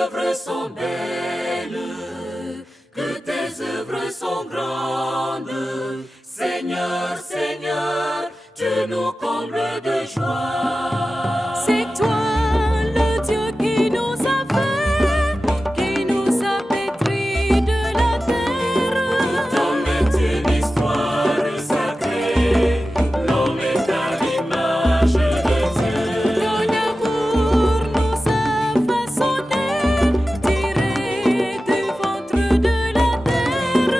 œuvres sont belles, que tes œuvres sont grandes. Seigneur, Seigneur, tu nous combles de joie. C'est toi le Dieu qui nous a fait, qui nous a pétris de la terre. L'homme est une histoire sacrée, l'homme est à l'image de Dieu. Ton amour nous a façonnés, tirés du ventre de la terre.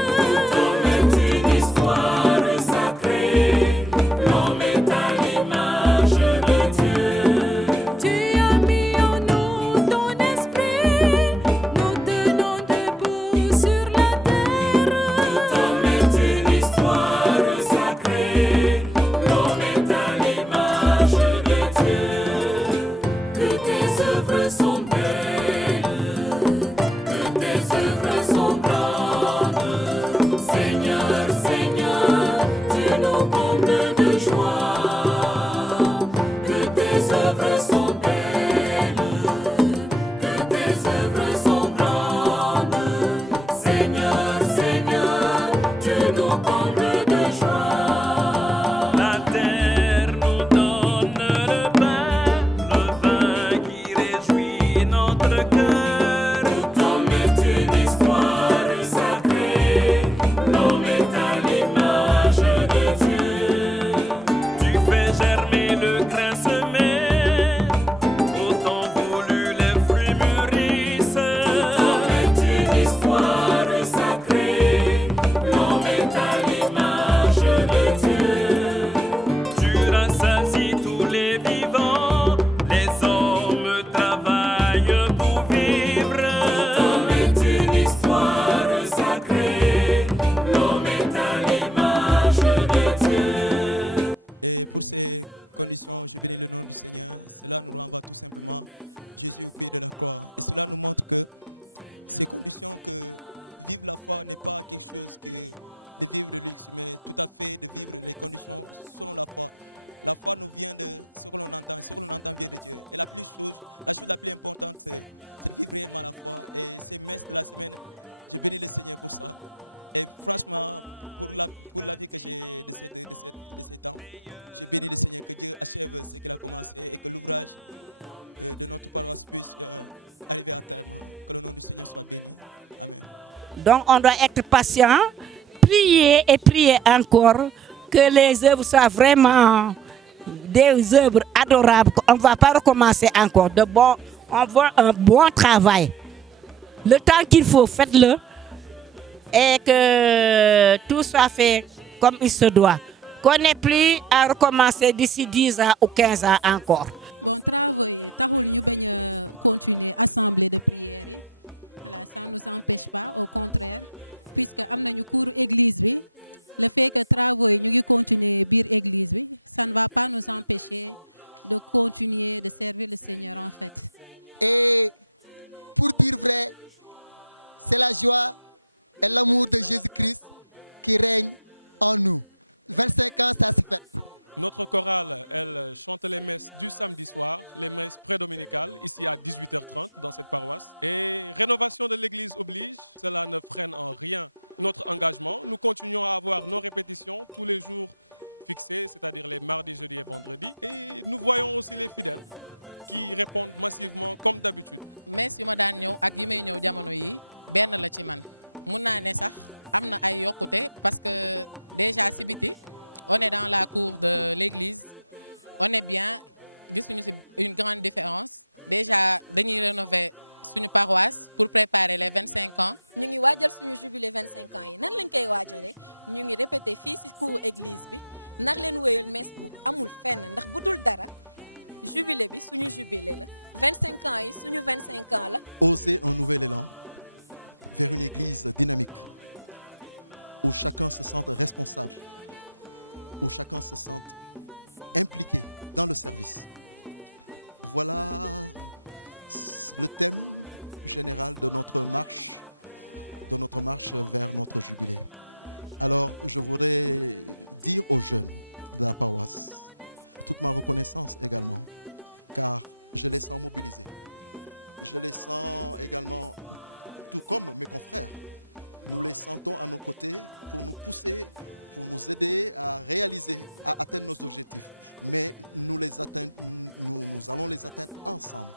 L'homme est une histoire sacrée, l'homme est à l'image de Dieu. Tu as mis en nous ton esprit, nous tenons debout sur la terre. L'homme est une histoire sacrée, l'homme est à l'image de Dieu. Que tes œuvres sont belles, que tes œuvres sont grandes. Seigneur, Seigneur, tu nous combles de joie. Que tes œuvres sont belles, que tes œuvres sont grandes. Seigneur, Seigneur, tu nous combles de joie. La terre nous donne le vin qui réjouit notre cœur. L'homme est une histoire sacrée, l'homme est à l'image de Dieu. Tu fais germer le grain semé, au temps voulu les fruits mûrissent. L'homme est une histoire sacrée, l'homme est à l'image de Dieu. Tu rassasies tous les vivants, les hommes travaillent pour vivre. L'homme est une histoire sacrée, l'homme est à l'image de Dieu. Et pour ces conditions, je bénis le nom du Seigneur. Cela nous renvoie tout simplement Jésus au pied de la croix. Et cela nous montre que ces conditions, que vivre la foi n'est pas quelque chose que de vivre de luxe, mais tout à fait de vivre les conditions selon la foi. La foi nous vient de ce que l'on entend, ce que l'on entend vient de Dieu. Et la chose la plus importante, c'est de vivre réellement la foi. Et ces messes de la semaine, je bénis le Seigneur pour ça. Et franchement, pour la vie que j'ai de ces temps, je bénis le Seigneur, que Dieu achève ce qu'il a commencé et que l'ouvrage de notre paroisse puisse arriver à terme. Que le nom du Seigneur soit béni. Amen. Donc on doit être patient, prier et prier encore que les œuvres soient vraiment des œuvres adorables. On ne va pas recommencer encore. On veut un bon travail. Le temps qu'il faut, faites-le. Et que tout soit fait comme il se doit. Qu'on n'ait plus à recommencer d'ici 10 ans ou 15 ans encore. Bon, travail, taxul ñu bañ a continuer assemblée de prière yi. Voilà, ça ne nous empêche pas, au contraire, puisque am nañu cours église bi, le fait que travaux yi ñu ngi continuer biir église bi, ça ne va pas nous empêcher de continuer de servir le Seigneur en fait. Et pour dire vrai, c'est la joie et l'amour de Jésus-Christ qui règne en nous. 25 ans, ça se fait. Notre chorale, elle chante les messes du samedi soir, les messes prédominicales, ici à 18h30 dans cette paroisse. Et rénovation de l'église oblige, cela ne freine en rien notre engagement. Nous continuons à avoir nos répétitions tous les jours fixés, c'est-à-dire les mardis, jeudis et vendredis. Et nous voyons aussi les fidèles qui répondent massivement comme d'habitude. Messe yu ma daan ñëw ak yi may ñëw jamono yi benn la ci man mun naa ne sax am na ay yokkute parce que déjà si biti on est dans la cour de l'église, on est bien, gisuñu ci une grande différence. Déjà dañuy rénover suñu paroisse pour préparer les 25 ans. ñu ngi waajal suñu jubilé 25 ans yi nan lañ koy waajalee ñu ngi répété fii ci cour église bi ndax leen wéyal messe bu amul fenn ndax bu dul dara jubilé bi suñu jubilé la 25 ans yi suñu 25 ans la. Oser un nouvel élan vers une église dynamique où chacun se sente responsable, où chacun se sente impliqué dans le service. Voilà le thème général de notre marche vers notre jubilé. Alors, je voudrais dire aux jeunes de la paroisse toute ma reconnaissance également, car je les sens mobilisés. je les sens également, tout comme mes confrères. Nous les sentons à nos côtés pour nous pousser, pour nous aider à réaliser, à atteindre nos objectifs. Mais nous allons les atteindre ensemble.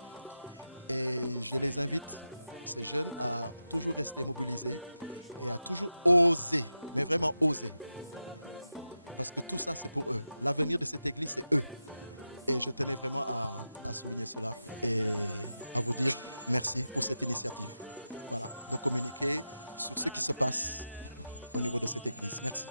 Et je les invite, ces jeunes, à toujours rester mobilisés et à toujours oser, mais vraiment oser. Parce que tout ça, c'est pour eux. L'avenir de cette église, c'est eux. Et je tenais vraiment à souligner cela et à vous dire merci pour cette initiative. Voilà, de communiquer sur ce qui se passe au niveau de cette église. Merci.